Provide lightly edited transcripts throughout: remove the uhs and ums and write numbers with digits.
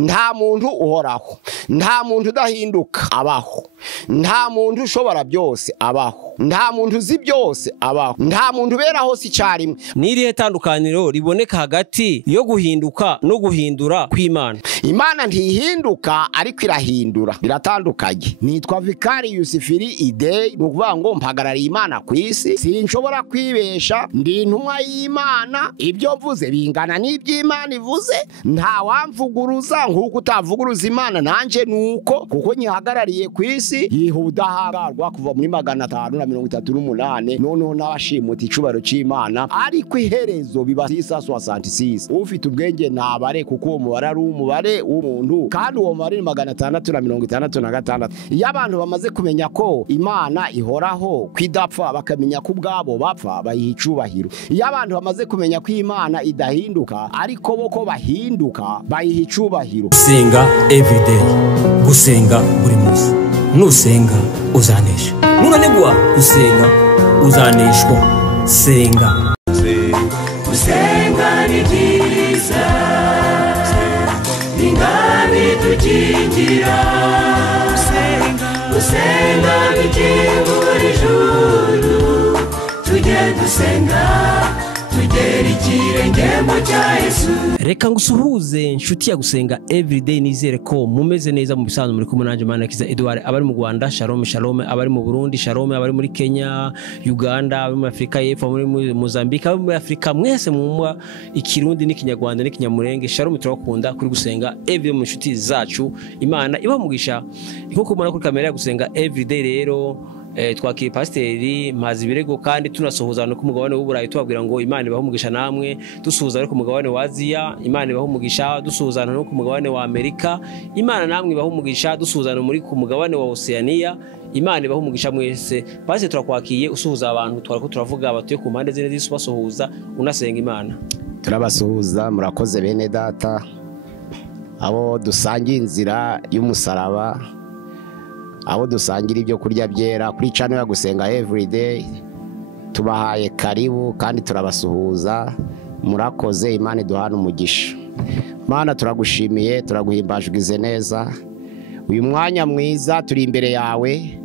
nta muntu uhoraho, nta muntu udahinduka abaho, nta muntu ushobora byose abaho, nta muntu uzi byose abaho, nta muntu ubera hose icyarimwe. N'irihe tandukaniro riboneka hagati yo guhinduka no guhindura kw'Imana? Imana ntihinduka ariko irahindura, biratandukanye. Nitwa Vicarius Ufite, ni ukuvuga ngo mpagarariye Imana ku isi, sinshobora kwibesha, ndi intumwa y'Imana, ibyo mvuze bingana n'iby'Imana ivuze, nta wamvuguruza nk'uko utavuguruza Imana nanje nuko, kuko nyihagarariye ku isi yiha ubudahangarwa kuva muri 538 noneho n'abashimuta Icyubahiro Cy'Imana, ariko iherezo biba 666. Ufite ubwenge Nabare, kuko uwo mubare ari umubare w'umuntu, kandi uwo mubare ni 666. Iyo abantu bamaze kumenya ko Imana ihoraho kwidapfa, bakamenya ko ubwabo bapfa, bayiha icubahiro. Iyo abantu bamaze kumenya ko Imana idahinduka ariko bo ko bahinduka, bayiha icubahiro. Gusenga everyday, gusenga buri munsi. Nusenga uzanesha, nunanigwa gusenga uzaneshwa. Senga. Gusenga ni byiza, n'ingami tukingira. Gusenga bikingura ijuru, tujye dusenga tugera ikirenge mu cya Yesu. Reka ngusuhuze nshuti ya Gusenga everyday, nizere ko mumeze neza mu bisanzwe muri kumwe nanje Mana kiza Edouard, abari mu Rwanda shalom shalom, abari mu Burundi shalom, abari muri Kenya, Uganda, abari muri Afrika y'Epfo, muri Mozambique, abari muri Afrika mwese mumwa ikirundi n'ikinyarwanda n'ikinyamurenge, shalom turakunda kuri Gusenga everyday mu nshuti zacu. Imana ibamugisha nkuko mubona kuri kamera ya Gusenga everyday. Rero twakiri pasiteri Mpazi Birego, kandi tunasohoza no ku mugabane w'Uburayi tubabwira ngo Imana ibahumugisha namwe, dusuhuza ari ku mugabane wa Aziya, Imana ibahumugisha, dusuhuza no ku mugabane wa Amerika, Imana namwe ibahumugisha, dusuhuza no muri ku mugabane wa Oceania, Imana ibahumugisha mwese. Pasiteri turakwakiye usuhuza abantu twarako turavuga abatuye ku mpande zine z'isi, basuhuza unasenga Imana. Turabasuhuza, murakoze bene data, abo dusangiye inzira y'umusaraba, abo dusangira ibyo kurya byera kuri channel ya Gusenga everyday, tubahaye karibu kandi turabasuhuza. Murakoze, Imana iduhana umugisha. Mana turagushimiye, turaguhimbajwe neza uyu mwanya mwiza turi imbere yawe,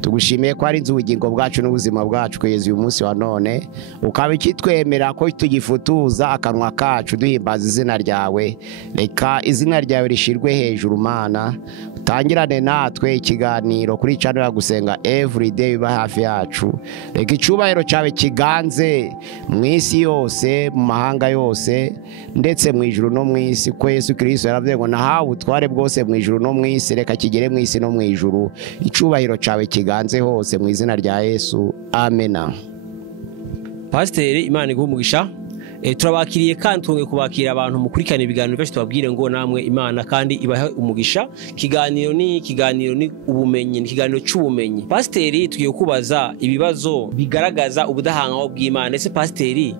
tugushimiye ko ari ubugingo bwacu n'ubuzima bwacu kugeza uyu munsi wa none, ukaba ikitwemera ko tugifutuza akanwa kacu duhimbaza izina ryawe. Reka izina ryawe rishirwe hejuru Mana, utangirane natwe ikiganiro kuri channel ya Gusenga everyday, biba hafi yacu. Reka icyubahiro cyawe kiganze mu isi yose, mu mahanga yose, ndetse mu ijuru no mu isi, ko Yesu Kristo yaravuze ngo nahawe ubutware bwose mu ijuru no mu isi, reka kigere mu isi no mu ijuru. Icyubahiro cyawe kiganze hose mu izina rya Yesu, amena. Pasiteri, Imana iguhumugisha. Turabakiriye kandi twongeye kubakira abantu mukurikirana ibiganiro byacu, tubabwire ngo namwe Imana kandi ibahe umugisha. Kiganiro ni ubumenyi, ni kiganiro cy'ubumenyi. Pasiteri, tugiye kubaza ibibazo bigaragaza ubudahangarwa bw'Imana. Ese pasiteri,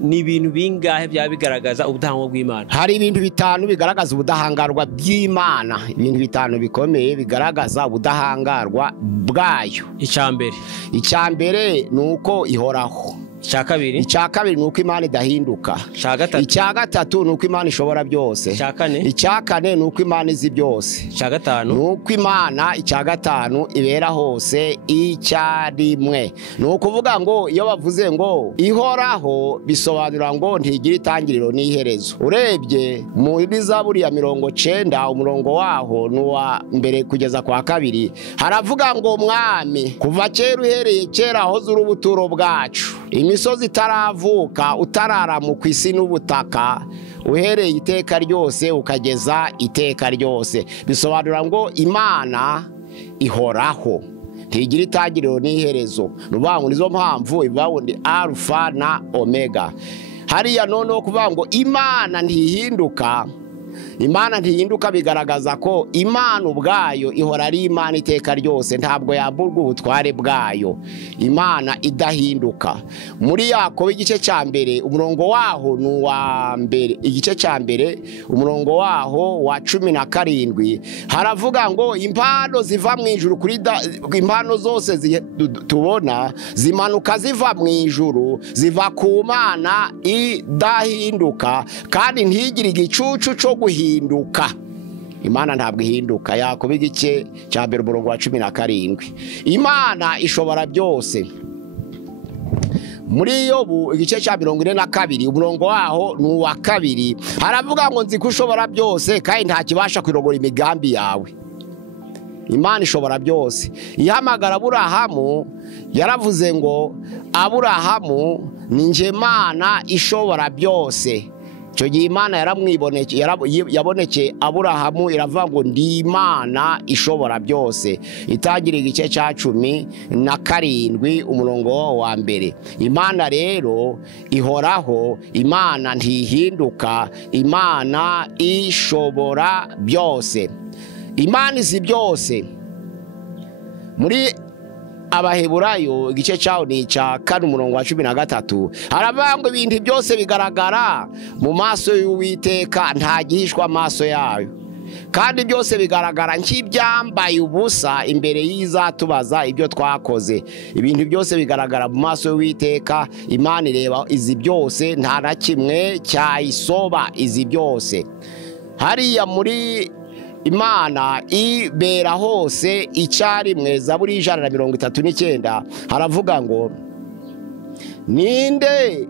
ni ibintu bingahe bya bigaragaza ubudahangarwa bw'Imana? Hari ibintu bitanu bigaragaza ubudahangarwa bw'Imana, ibintu bitanu bikomeye bigaragaza ubudahangarwa bwayo. Icyambere nuko ihoraho. Icya kabiri nuko Imana idahinduka. Icya gatatu nuko Imana ishobora byose. Icya kane nuko Imana izi byose. Nuko Imana icya gatanu ibera hose icyarimwe. Nuko uvuga ngo iyo bavuze ngo ihoraho bisobanura ngo ntigira itangiriro n'iherezo. Urebye muri Zaburi ya 90 umurongo waho nuwa mbere kugeza kwa kabiri, haravuga ngo mwami kuva kera uhereye kera aho zuru ubuturo bwacu, imisozi itaravuka utarara mu kwisi n'ubutaka, uhereye iteka ryose ukageza iteka ryose. Bisobanura ngo Imana ihoraho, ntigira itangiriro n'iherezo. Nubango nizo mpamvu ibabundi Alpha na Omega. Hariya noneho kuvuga ngo Imana ntihinduka, Imana ntihinduka bigaragaza ko Imana ubwayo ihora ari Imana iteka ryose, ntabwo yamburwa ubutware bwayo. Imana idahinduka. Muri Yakobo igice cya mbere umurongo waho nuwa mbere, igice cya mbere umurongo waho wa 17 haravuga ngo impano ziva mu ijuru, kuri impano zose tubona zimanuka ziva mu ijuru, ziva ku Mana idahinduka kandi ntigire igicucu cyo guhinduka. Imana ntabwo ihinduka. Yakobo igice cya mbere umurongo wa 17. Imana ishobora byose. Muri Yobu igice cya 42 umurongo waho ni uwa 2 haravuga ngo nzi ko ushobora byose kandi nta kibasha kwirogora imigambi yawe. Imana ishobora byose. Ihamagara Aburahamu yaravuze ngo Aburahamu ni nje Mana ishobora byose. Icyo gihe Imana yabonekeye Aburahamu iravuga ngo ndi Imana ishobora byose. Itangira igice cya 17 umurongo wa 1. Imana rero ihoraho, Imana ntihinduka, Imana ishobora byose. Imana izi byose. Muri Abaheburayo igice cyawo ni cya 4 umurongo wa 13 haravuga ngo ibintu byose bigaragara mu maso y'Uwiteka, nta gihishwa amaso yayo, kandi byose bigaragara nk'ibyambaye ubusa imbere y'izatubaza ibyo twakoze. Ibintu byose bigaragara mu maso y'Uwiteka, Imana ireba izi byose, nta na kimwe cyayisoba izi byose. Hariya muri Imana ibera hose icyarimwe, Zaburi 139 haravuga ngo ninde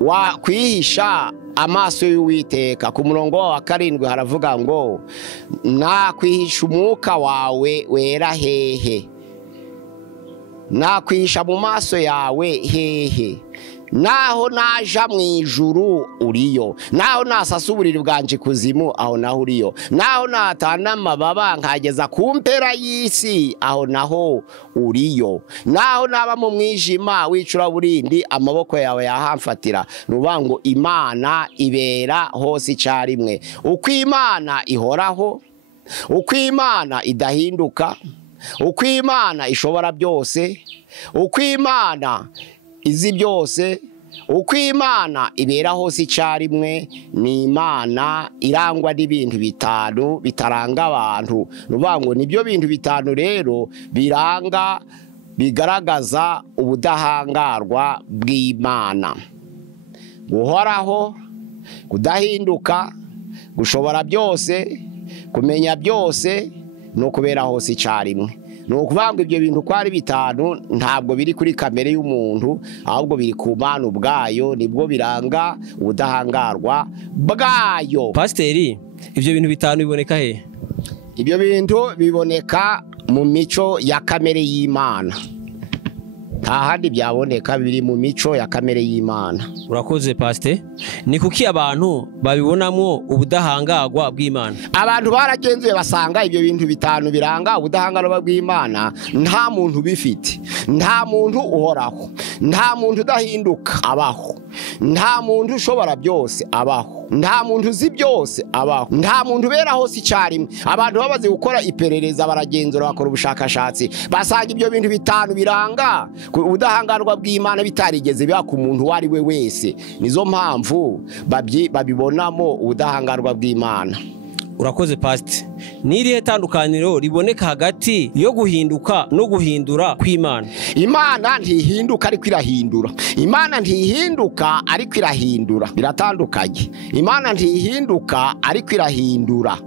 wakwihisha amaso y'Uwiteka. Ku murongo wa 7 haravuga ngo nakwihisha umwuka wawe wera hehe, nakwihisha mu maso yawe hehe. Naho naja mu ijuru uriyo, naho nasasa uburiri bwanje kuzimu aho naho uriyo, naho natana amababa nkageza ku mpera y'isi aho naho uriyo, naho naba mu mwijima w'icuraburindi amaboko yawe yahamfatira. Nuvuga ngo Imana ibera hose icyarimwe. Uko Imana ihoraho, uko Imana idahinduka, uko Imana ishobora byose, uko Imana izi byose, uko Imana ibera hose icyarimwe, ni Imana irangwa n'ibintu bitanu bitaranga abantu. Nuvuga ngo nibyo bintu bitanu rero biranga, bigaragaza ubudahangarwa bw'Imana: guhoraho, kudahinduka, gushobora byose, kumenya byose, no kubera hose icyarimwe. Ni ukuvuga ngo ibyo bintu uko ari bitanu ntabwo biri kuri kamere y'umuntu, ahubwo biri ku Mana ubwayo, nibwo biranga ubudahangarwa bwayo. Pasiteri, ibyo bintu bitanu biboneka he? Ibyo bintu biboneka mu mico ya kamere y'Imana, nta handi byaboneka, biri mu mico ya kamere y'Imana. Urakoze Pasiteri. Ni kuki abantu babibonamo ubudahangarwa bw'Imana? Abantu baragenzuye basanga ibyo bintu bitanu biranga ubudahangarwa bw'Imana nta muntu bifite. Nta muntu uhoraho, nta muntu udahinduka abaho, nta muntu ushobora byose abaho, nta muntu uzi byose abaho, nta muntu ubera hose icyarimwe. Abantu babaze gukora iperereza, baragenzura, bakora ubushakashatsi, basanga ibyo bintu bitanu biranga ubudahangarwa bw'Imana bitarigeze biba ku muntu uwo ari we wese. Nizo mpamvu babibonamo ubudahangarwa bw'Imana. Urakoze Pasiteri. N'irihe tandukaniro riboneka hagati yo guhinduka no guhindura kw'Imana? Imana ntihinduka ariko irahindura. Imana ntihinduka ariko irahindura, biratandukanye. Imana ntihinduka ariko irahindura.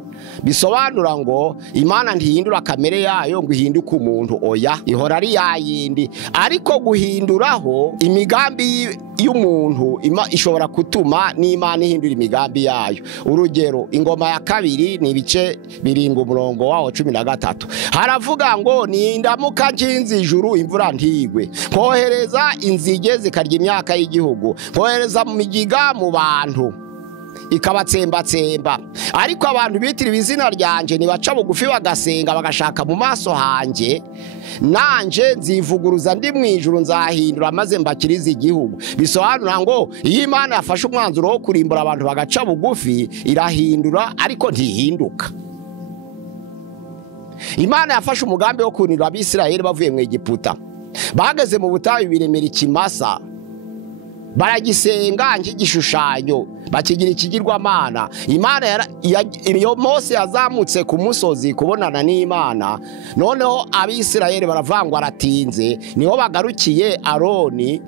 Bisobanura ngo Imana ntihindura kamere yayo ngo ihinduke umuntu, oya, ihora ari yayindi. Ariko guhinduraho imigambi y'umuntu ishobora gutuma n'Imana ihindura imigambi yayo. Urugero, Ingoma ya 2 ni ibice 7 umurongo wawo 13 haravuga ngo nindamuka nshinze ijuru imvura ntigwe, kohereza inzige zikarya imyaka y'igihugu, kohereza mu migiga mu bantu ikabatsembatsemba, ariko abantu bitira izina ryanje nibaca bugufi bagasenga bagashaka mu maso hanje, nanje nzivuguruza ndi mu ijuru, nzahindura maze mbakirize igihugu. Bisobanura ngo iyo Imana yafashe umwanzuro wo kurimbura abantu bagaca bugufi, irahindura ariko ntihinduka. Imana yafashe umugambi wo kunira Abisirayeli bavuye mu Egiputa, bageze mu butayu biremera ikimasa, baragisenga nk'igishushanyo, bakigira ikigirwamana. Imana iyo Mose yazamutse ku musozi kubonana n'Imana, noneho Abisirayeli baravangwa aratinze, niho bagarukiye Aroni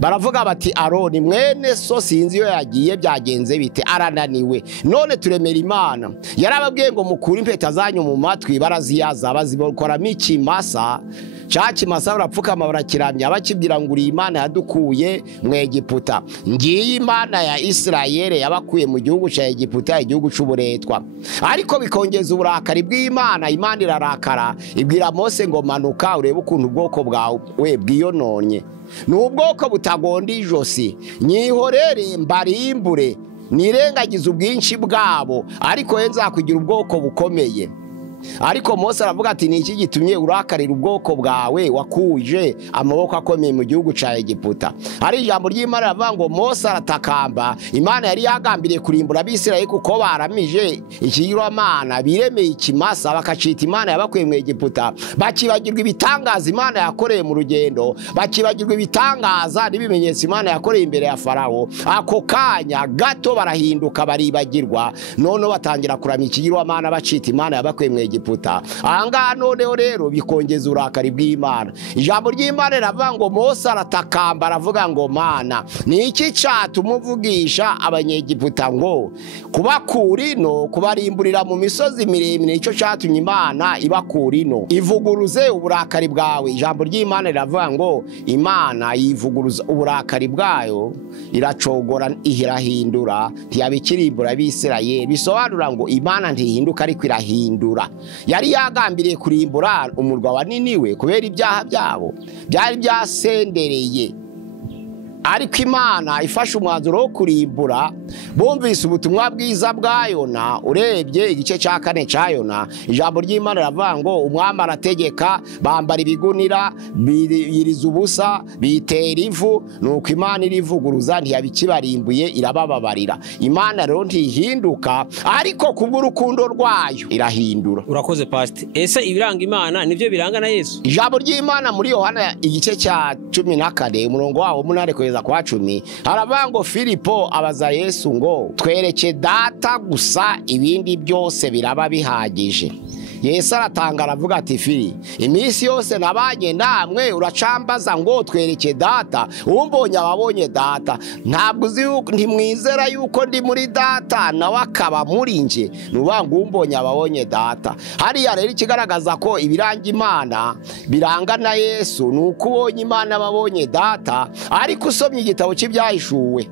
baravuga bati Aroni mwene so sinzi iyo yagiye byagenze bite arananiwe none turemera Imana yarababwiye ngo mukure impeta zanyu mu matwi baraziyaza bazibokoramo ikimasa cya kimasa barapfukama barakiramya bakibwira ngo uri Imana yadukuye mu Egiputa ngiye Imana ya Isirayeli yabakuye mu gihugu cya Egiputa igihugu cy'uburetwa ariko bikongeza uburakari bw'Imana Imana irarakara ibwira Mose ngo manuka urebe ukuntu ubwoko bwawe bwiyononye ni ubwoko butagonda ijosi nyihorere mbarimbure nirengagize ubwinshi bwabo ariko nzakugira ubwoko bukomeye ariko Mose aravuga ati ni iki gitumye urakarira ubwoko bwawe wakuje amaboko akomeye mu gihugu cya Egiputa ari ijambo ry'Imana ravuga ngo Mose aratakamba Imana yari yagambiriye kurimbura abisirayeli kuko baramije ikigirwamana biremeye ikimasa bakacita Imana yabakuye mu Egiputa bakibagirwa ibitangaza Imana yakoreye mu rugendo bakibagirwa ibitangaza n'ibimenyetso Imana yakoreye imbere ya Farawo ako kanya gato barahinduka baribagirwa none batangira kuramya ikigirwamana bacita Imana yabakuye mu Egiputa ahangaha noneho rero bikongeza uburakari bw'Imana ijambo ry'Imana riravuga ngo Mose aratakamba aravuga ngo Mana ni iki cyatuma uvugisha abanyegiputa ngo kubakura ino kubarimburira mu misozi miremire icyo cyatumye Imana ibakura ino ivuguruze uburakari bwawe ijambo ry'Imana riravuga ngo Imana yivuguruza uburakari bwayo iracogora irahindura ntiyabikirimbura abisirayeli bisobanura ngo Imana ntihinduka ariko irahindura yari yagambiriye kurimbura umurwa wa Niniwe kubera ibyaha byabo byari byasendereye ariko Imana ifashe umwanzuro wo kurimbura bumvise ubutumwa bwiza bwa Yona urebye igice cya 4 cya Yona ijambo ry'Imana riravuga ngo umwami arategeka bambara ibigunira biriza ubusa bitera ivu nuko Imana irivuguruza ntiyabikibarimbuye irabababarira Imana rero ntihinduka ariko kubw'urukundo rwayo irahindura urakoze pastor ese ibiranga Imana nivyo biranga na Yesu ijambo ry'Imana muri Yohana igice cya 14 umurongo wawo 8 kwa 10 haravuga ngo Filipo abaza Yesu ngo twereke data gusa ibindi byose biraba bihagije Yesu aratanga aravuga ati Fili iminsi yose nabanye namwe uracambaza ngo twereke data umbonye ababonye data ntabwo uzi ntimwizera yuko ndi muri data nawe akaba muri nje nuvuga ngo umbonye ababonye data hariya rero ikigaragaza ko ibiranga Imana biranga na Yesu nuko ubonye Imana babonye data ariko usomye igitabo cy'ibyahishuwe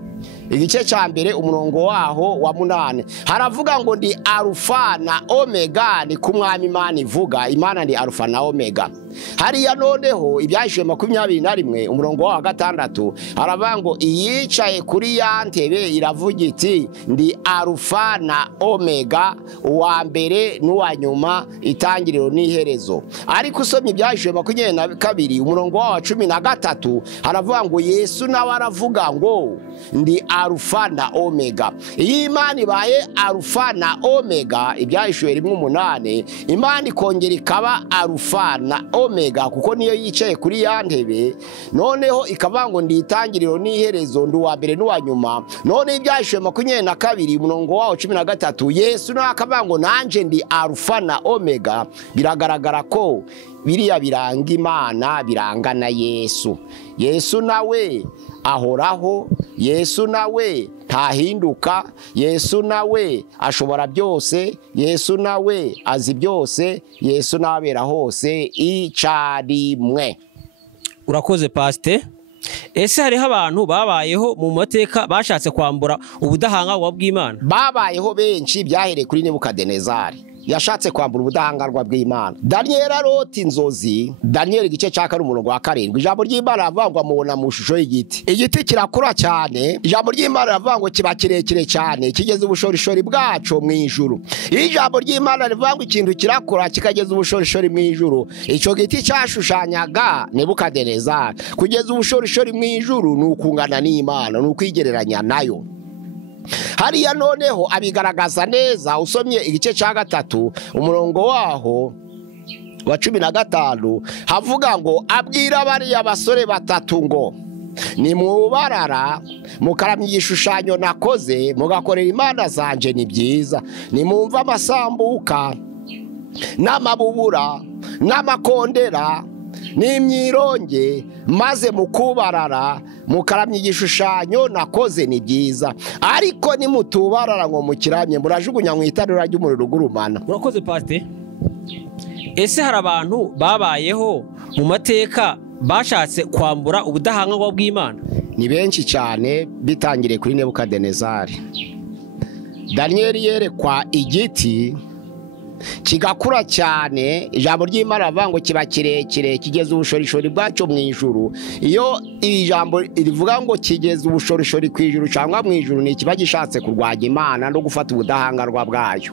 igice cya mbere umurongo waho wa 8 haravuga ngo ndi Alpha na Omega ni kumwami Imana ivuga Imana ndi Alpha na Omega hariya noneho ibyahishuwe 21 umurongo wa 6 haravuga ngo iyicaye kuri ya ntebe iravuga iti ndi Alpha na Omega uwa mbere n'uwa nyuma itangiriro n'iherezo ariko usomye ibyahishuwe 22 umurongo wa 13 haravuga ngo Yesu nawe aravuga ngo ndi Alpha na Omega Imana ibaye Alpha na Omega ibyahishuwe 1:8 Imana ikongera ikaba Alpha na Omega kuko niyo yicaye kuri ya ntebe noneho ikavuga ngo nditangiriro n'iherezo ndi uwa mbere n'uwa nyuma none ibyahishuwe 22 umurongo wawo 13 Yesu nawe akavuga ngo nanje ndi Alpha na Omega biragaragara ko biriya biranga Imana biranga na Yesu Yesu nawe ahoraho Yesu nawe ntahinduka Yesu nawe ashobora byose Yesu nawe azi byose Yesu nabera hose icarimwe urakoze pastor ese hariho abantu babayeho mu mateka bashatse kwambura ubudahangarwa bw'Imana babayeho benshi byahereye kuri Nebukadinezari yashatse kwambura ubudahangarwa bw'Imana Daniel arota inzozi Daniel igice cya 7 ijambo ry'Imana ravangwa mubona mu shusho y'igiti igiti kirakura cyane ijambo ry'Imana ravangwa kiba kirekire cyane kigeze ubushorishori bwaco mu ijuru ijambo ry'Imana rivangwa ikintu kirakura kikageza ubushorishori mu ijuru ico giti cyashushanyaga Nebukadinezari kugeza ubushorishori mu ijuru n'ukungana n'Imana n'ukwigereranya nayo hariya noneho abigaragaza neza usomye igice cya 3 umurongo waho wa 15 havuga ngo abwira bariya basore batatu ngo ni mubarara mukaramya igishushanyo nakoze mugakorera Imana zanje ni byiza ni mumva amasambuka n'amabubura n'amakondera n'imyironge maze mukubarara mukaramya igishushanyo nakoze ni byiza, ariko nimutubarara ngo mukiramye murajugunya mu itanura ry'umuriro ugurumana. Urakoze pasite. Ese hari abantu babayeho mu mateka bashatse kwambura ubudahangarwa bw'Imana? Ni benshi cyane, bitangiriye kuri Nebukadinezari. Daniyeli yerekwa igiti kigakura cyane, ijambo ry'Imana rivuga ngo kiba kirekire kigeze ubushorishori bwacyo mu ijuru. Iyo iri jambo rivuga ngo kigeze ubushorishori ku ijuru cyangwa mu ijuru, ni kiba gishatse kurwanya Imana no gufata ubudahangarwa bwayo.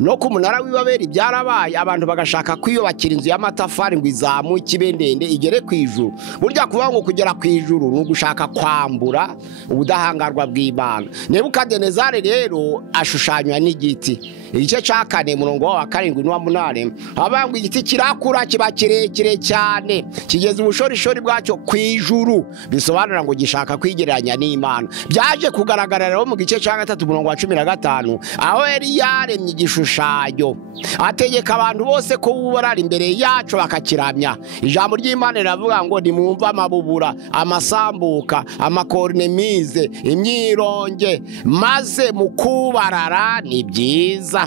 No ku munara w'Ibabeli byarabaye, abantu bagashaka kwiyubakira inzu y'amatafari ngo izamuke ibe ndende igere ku ijuru. Burya kuvuga ngo kugera ku ijuru ni ugushaka kwambura ubudahangarwa bw'Imana. Nebukadinezari rero ashushanywa n'igiti. Igice cya 4 murongo wa 7 n'uwa 8 havuga ngo igiti kirakura kiba kirekire cyane kigeze ubushorishori bwacyo ku ijuru, bisobanura ngo gishaka kwigereranya n'Imana. Byaje kugaragara rero mu gice cya 3 murongo wa 15 aho yari yaremye igishushanyo ategeka abantu bose ko bubarara imbere yacu bakakiramya. Ijambo ry'Imana riravuga ngo nimwumva amabubura, amasambuka, amakornemize, imyironge, maze mukubarara ni byiza,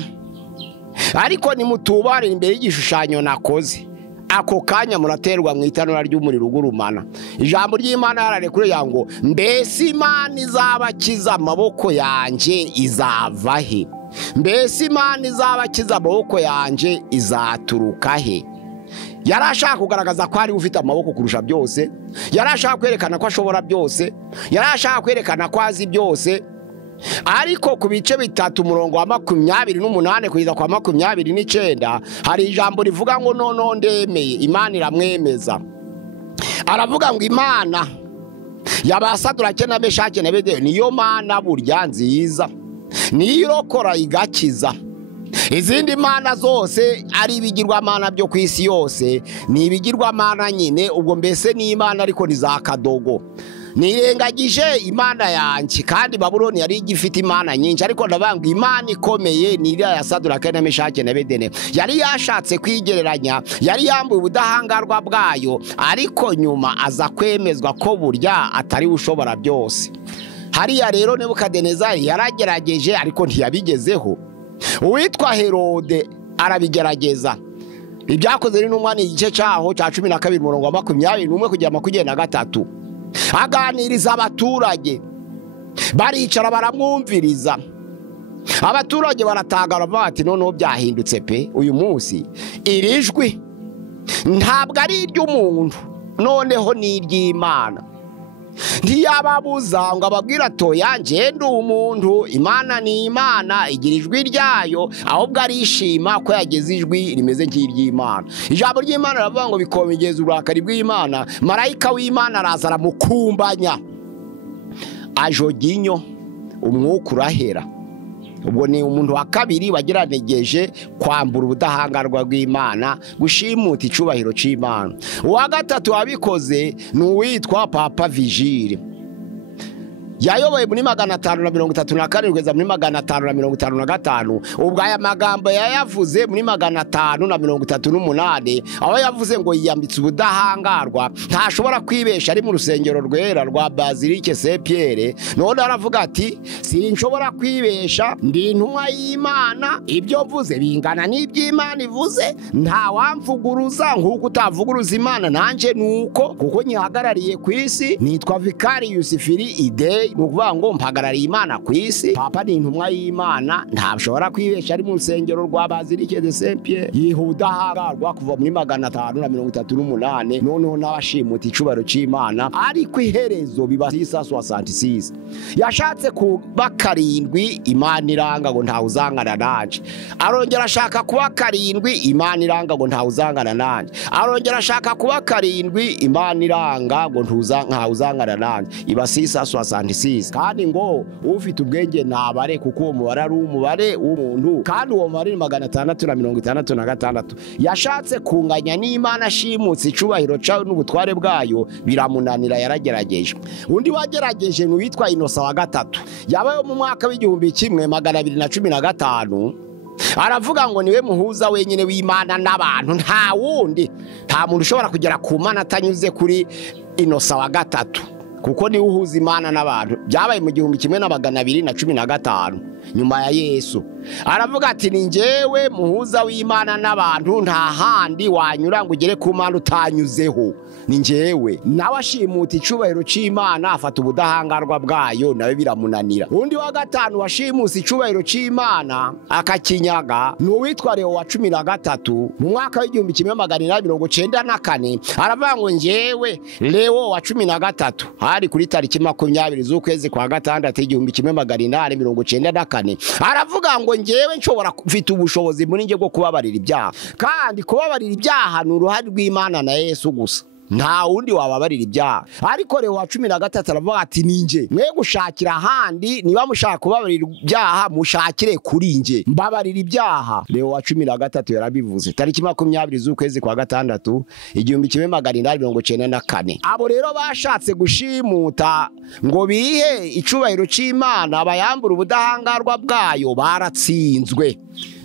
ariko nimutubare imbere y'igishushanyo nakoze, ako kanya muraterwa mu itanura ry'umuriro ugurumana. Ijambo ry'Imana yararekure yango mbese Imana izabakiza amaboko yanje izava he? Mbese Imana izabakiza amaboko yanje izaturuka he? Yarashaka kugaragaza ko ari ufite amaboko kurusha byose, yarashaka kwerekana ko ashobora byose, yarashaka kwerekana ko azi byose. Ariko ku bice 3 murongo wa 28 kugeza kwa 29 hari ijambo rivuga ngo nono ndemeye. Imana iramwemeza, aravuga ngo Imana yabasadurake na Meshake na Abednego niyo Mana burya nziza, nirokora igakiza. Izindi mana zose ari ibigirwamana byo ku isi yose ni ibigirwamana nyine, ubwo mbese ni Imana ariko ni za kadogo. Nirengagije Imana yanjye, kandi Babuloni yari igifite imana nyinshi, ariko ndabanga Imana ikomeye ni iriya ya Saduraka na Meshake na Abednego. Yari yashatse kwigereranya, yari yambuye ubudahangarwa bwayo, ariko nyuma aza kwemezwa ko burya atari ushobora byose. Hariya rero Nebukadinezari yaragerageje ariko ntiyabigezeho. Uwitwa Herode arabigerageza. Ibyakoze n'intumwa ni igice cyaho cya 12 murongo wa 21 kugera 23 aganiriza abaturage, baricara baramwumviriza. Abaturage baratangara bati noneho byahindutse pe, uyu munsi iri jwi ntabwo ari iry'umuntu, noneho ni iry'Imana. Ntiyababuza ngo ababwira to yanje ndi umuntu, Imana ni Imana igira ijwi ryayo, ahubwo arishima ko yageze ijwi rimeze nk'iry'Imana. Ijambo ry'Imana ravuga ngo bikomegeza uburakari bw'Imana, marayika w'Imana araza aramukumbanya, ajoginyo umwuka urahera. Ubwo ni umuntu wa kabiri wagerageje kwambura ubudahangarwa bw'Imana, gushimuta icyubahiro cy'Imana. Uwa gatatu wabikoze ni uwitwa Papa Vigile. Yayoboye muri 534 kugeza muri 555. Ubwo aya magambo yayavuze muri 538 aho yavuze ngo yiyambitse ubudahangarwa, ntashobora kwibesha ari mu rusengero rwera rwa Bazilike Saint Pierre. None aravuga ati sinshobora kwibesha, ndi intumwa y'Imana, ibyo mvuze bingana n'iby'Imana ivuze, nta wamvuguruza nk'uko utavuguruza Imana nanje nuko, kuko nyihagarariye ku isi, nitwa Vicarius Fili Idei, nukuvuga ngo mpagarariye Imana ku isi. Papa ni intumwa y'Imana, ntashobora kwibesha ari mu rusengero rwa Bazilike de Saint Pierre. Yihudahangarwa kuva muri 538, noneho n'abashimuta icubaro cy'Imana, ariko iherezo biba 666. Yashatse kuba 7 Imana iranga ngo ntawe uzangana nanje, arongera ashaka kuba 7 Imana iranga ngo ntawe uzangana nanje, arongera ashaka kuba 7 Imana iranga ngo ntawe uzangana nanje, iba 666. Kandi ngo ufite ubwenge Nabare, kuko uwo mubare ari umubare w'umuntu, kandi uwo mubare ni 666. Yashatse kunganya n'Imana, ashimutse icubahiro cyayo n'ubutware bwayo, biramunanira, yaragerageje. Undi wagerageje ni witwa Inosa wa gatatu, yabaye mu mwaka w'1215. Aravuga ngo niwe muhuza wenyine w'Imana n'abantu, nta wundi, nta muntu ushobora kugera ku Mana atanyuze kuri Inosa wa gatatu. kuko niwe uhuza Imana n'abantu. Byabaye mu 1215 nyuma ya Yesu. Aravuga ati ni njyewe muhuza w'Imana n'abantu, nta handi wanyura ngo ugere ku Mana utanyuzeho, ni njyewe. Nawe ashimuta icyubahiro cy'Imana, afata ubudahangarwa bwayo, nawe biramunanira. Undi wa gatanu washimuse icyubahiro cy'Imana akakinyaga ni uwitwa Leo wa 13 mu mwaka w'1894. aravuga ngo njyewe Leo wa 13 hari kuri tariki 20 z'ukwezi kwa gatandatu 1894. aravuga ngo njyewe nshobora kufite ubushobozi muri nge bwo kubabarira ibyaha, kandi kubabarira ibyaha ni uruhare rw'Imana na Yesu gusa, nta wundi wababarira ibyaha. Ariko Leo wa 13 aravuga ati ninje, mwe gushakira handi, niba mushaka kubabarira ibyaha mushakire kuri nje, mbabarira ibyaha. Leo wa 13 yarabivuze tariki 20 z'ukwezi kwa gatandatu 1894. abo rero bashatse gushimuta ngo bihe icyubahiro cy'Imana, bayambura ubudahangarwa bwayo, baratsinzwe.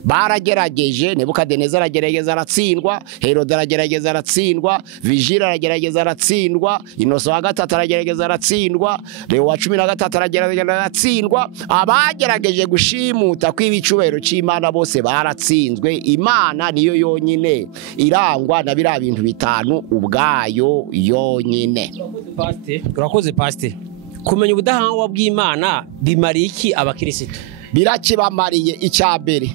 Baragerageje, Nebukadineza aragerageza aratsindwa, Herode aragerageza aratsindwa, Vigile aragerageza aratsindwa, Inoso wa gatatu aragerageza aratsindwa, Leo wa 13 aragerageza aratsindwa. Abagerageje gushimuta kw'ibicubahiro cy'Imana bose baratsinzwe. Imana niyo yonyine irangwa na biriya bintu bitanu ubwayo yonyine. Urakoze pastor. Kumenya ubudahangarwa bw'Imana bimariye iki abakirisitu? Birakibamariye icyambere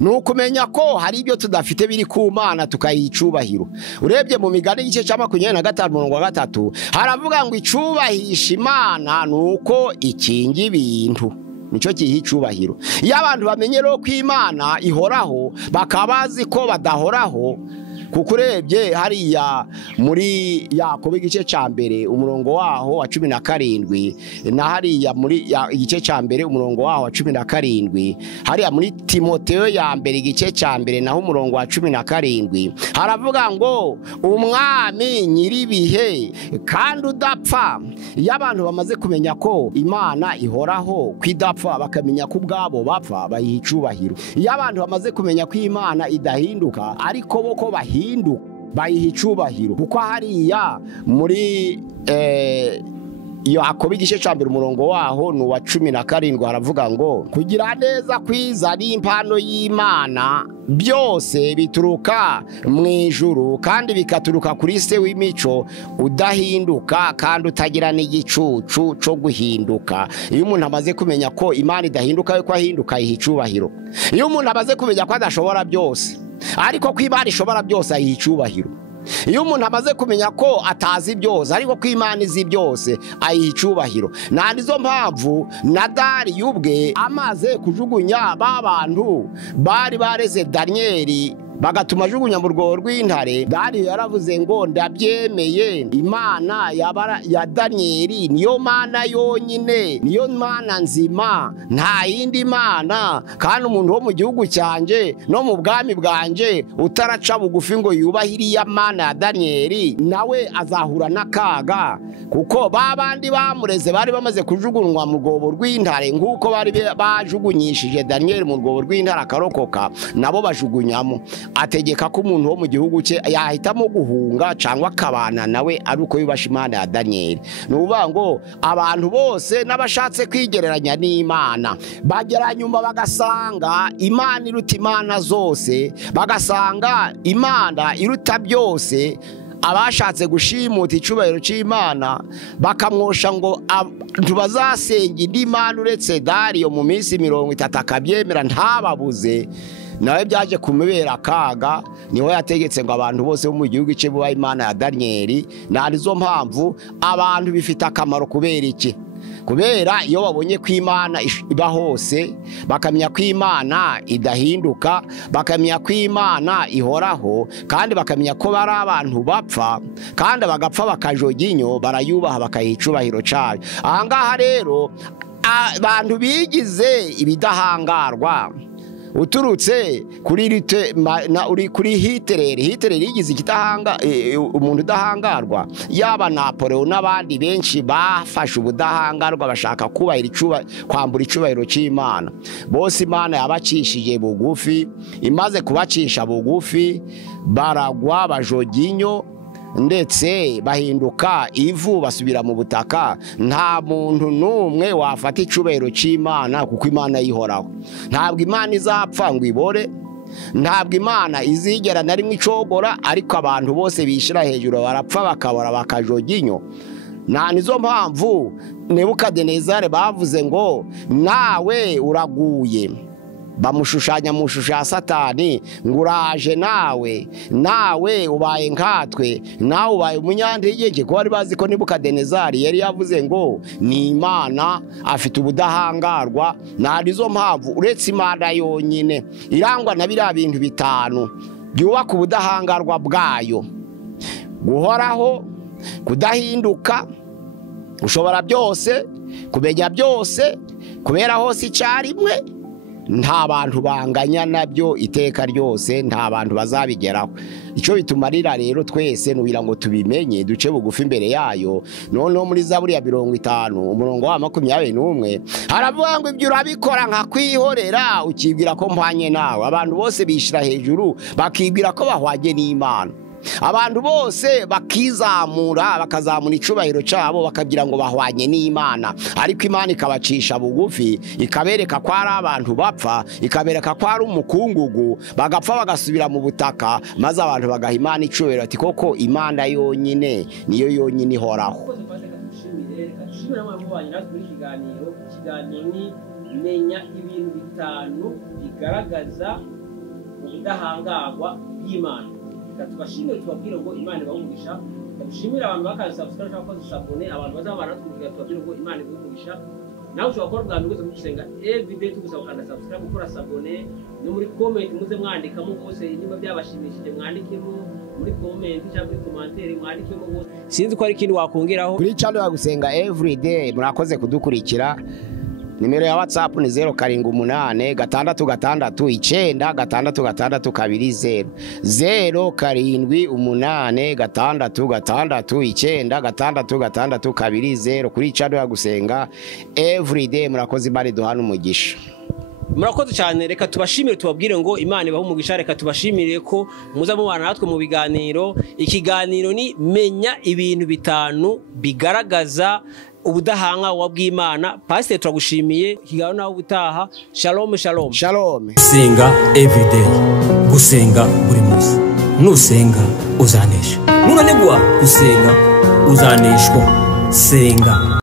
nukumenya ko hari ibyo tudafite biri ku Mana tukayicubahiro. Urebye mu Migani igice cya 25:3 haravuga ngo icubahisha Imana nuko ikinga ibintu, nico kihicubahiro. Iyo abantu bamenye ro ko Imana ihoraho bakabazi ko badahoraho, kuko urebye hariya muri Yakobo igice cya mbere umurongo waho wa 17, na hariya muri igice cya mbere umurongo waho wa 17, hariya muri Timoteyo ya mbere igice cya mbere naho umurongo wa 17 haravuga ngo umwami nyiribihe kandi udapfa. Iyo abantu bamaze kumenya ko Imana ihoraho kwidapfa, bakamenya ko ubwabo bapfa, bayicubahiro. Iyo abantu bamaze kumenya ko Imana idahinduka ariko bo ko bayicubahiro, kuko hariya muri Yakobo igice cya mbere umurongo waho ni wa 17 haravuga ngo kugira neza kwiza n'impano y'Imana byose bituruka mu ijuru, kandi bikaturuka kuri Se w'imico udahinduka kandi utagira n'igicucu cyo guhinduka. Iyo umuntu amaze kumenya ko Imana idahinduka, yuko ahinduka yicubahiro. Iyo umuntu amaze kumenya ko adashobora byose ariko ko Imana ishobora byose, ayicubahiro. Iyo umuntu amaze kumenya ko atazi byose ariko ko Imana izi byose, ayicubahiro. Nandizo mpamvu Nabare ubwe amaze kujugunya babantu bari bareze Danieli bagatuma ajugunya mu rwobo rw'intare, Daniel yaravuze ngo ndabyemeye, Imana ya Danieli niyo Mana yonyine, niyo Mana nzima, nta yindi Mana. Kandi umuntu wo mu gihugu cyanje no mu bwami bwanje utaraca bugufi ngo yubahiriye Mana ya Danieli, nawe azahura n'akaga, kuko babandi bamureze bari bamaze kujugunywa mu rwobo rw'intare, nk'uko bari bajugunyishije Daniel mu rwobo rw'intare akarokoka, nabo bajugunyamo. Ategeka ko umuntu wo mu gihugu cye yahitamo guhunga cyangwa akabana nawe ari uko yubasha Imana ya Daniel. Nuvuga ngo abantu bose n'abashatse kwigereranya n'Imana bagera nyuma bagasanga Imana iruta imana zose, bagasanga Imana iruta byose. Abashatse gushimuta icyubahiro cy'Imana bakamwosha ngo tubazasenga indi Mana uretse Dariyo mu minsi 30 akabyemera ntababuze, nawe byaje kumubera akaga. Niho yategetse ngo abantu bose bo mu gihugu cye bubahe Imana ya Danieli. Narizo mpamvu abantu bifite akamaro. Kubera iki? Kubera iyo babonye ko Imana iba hose, bakamenya ko Imana idahinduka, bakamenya ko Imana ihoraho, kandi bakamenya ko bari abantu bapfa, kandi bagapfa bakajoginyo, barayubaha bakayicubahiro cyayo. Ahangaha rero abantu bigize ibidahangarwa, uturutse kuri Hitler yigize umuntu udahangarwa, yaba Napoleon n'abandi benshi bafashe ubudahangarwa bashaka kwambura icubahiro cy'Imana. Bose Imana yabacishije bugufi, imaze kubacisha bugufi baragwa bajoginyo, ndetse bahinduka ivu basubira mu butaka. Nta muntu n'umwe wafata icyubahiro cy'Imana kuko Imana yihoraho. Ntabwo Imana izapfa ngo ibore, ntabwo Imana izigera na rimwe icogora, ariko abantu bose bishira hejuru barapfa bakabora bakajogya inyo. Nizo mpamvu Nebukadinezari bavuze ngo nawe uraguye, bamushushanya mu shusho ya Satani ngo uraje nawe ubaye nkatwe, nawe ubaye umunyantege. Ko bari bazi ko Nebukadinezari yari yavuze ngo ni Imana, afite ubudahangarwa. Nizo mpamvu uretse Imana yonyine irangwa na biriya bintu bitanu byubaka ubudahangarwa bwayo: guhoraho, kudahinduka, ushobora byose, kumenya byose, kubera hose icyarimwe. Nta bantu banganya nabyo iteka ryose, nta bantu bazabigeraho. Icyo bitumarira rero twese nugira ngo tubimenye, duce bugufi imbere yayo. Noneho muri Zaburi ya 50 umurongo wa 21 haravuga ngo ibyo urabikora nka kwihorera, ukibwira ko mpanye nawe. Abantu bose bishira hejuru bakibwira ko bahwanye n'Imana. Abantu bose bakizamura bakazamura icyubahiro cyabo bakagira ngo bahwanye n'Imana, ariko Imana ikabacisha bugufi, ikabereka ko ari abantu bapfa, ikabereka ko ari umukungugu, bagapfa bagasubira mu butaka, maze abantu bagaha Imana icyubahiro ati koko Imana yonyine niyo yonyine ihoraho. Ikiganiro ni menya ibintu bitanu bigaragaza ubudahangarwa bw'Imana. Tubashimire tubabwire ngo Imana ibahumugisha. Tubashimire abantu bakazasubscribe cyangwa kuzabone, abantu bazabana twumvira tubabwire ngo Imana ibahumugisha. Nawe ushobora gukora bwa mbere gusenga everyday tugusaba kandi subscribe, gukora sabone, no muri comment muze mwandikamo bose niba byabashimishije, mwandikemo muri comment cyangwa muri commentaire mwandikemo bose. Sinzi ko ari ikintu wakongeraho kuri channel ya gusenga everyday. Murakoze kudukurikira. Nimero ya WhatsApp ni 078 669 669 078 kuri channel ya gusenga everyday. Murakoze, Imana duhana umugisha. Murakoze cyane. Reka tubashimire tubabwire ngo Imana ibahe umugisha. Reka tubashimire ko muza mubana natwe mu biganiro. Ikiganiro ni menya ibintu bitanu bigaragaza ubudahangarwa bw'Imana. Pastor turagushimiye. Kiganiro nawe ubutaha. Shalom shalom. Shalom. Senga everyday, gusenga buri munsi. Nusenga uzanesha. Nunanigwa gusenga uzaneshwa. Senga.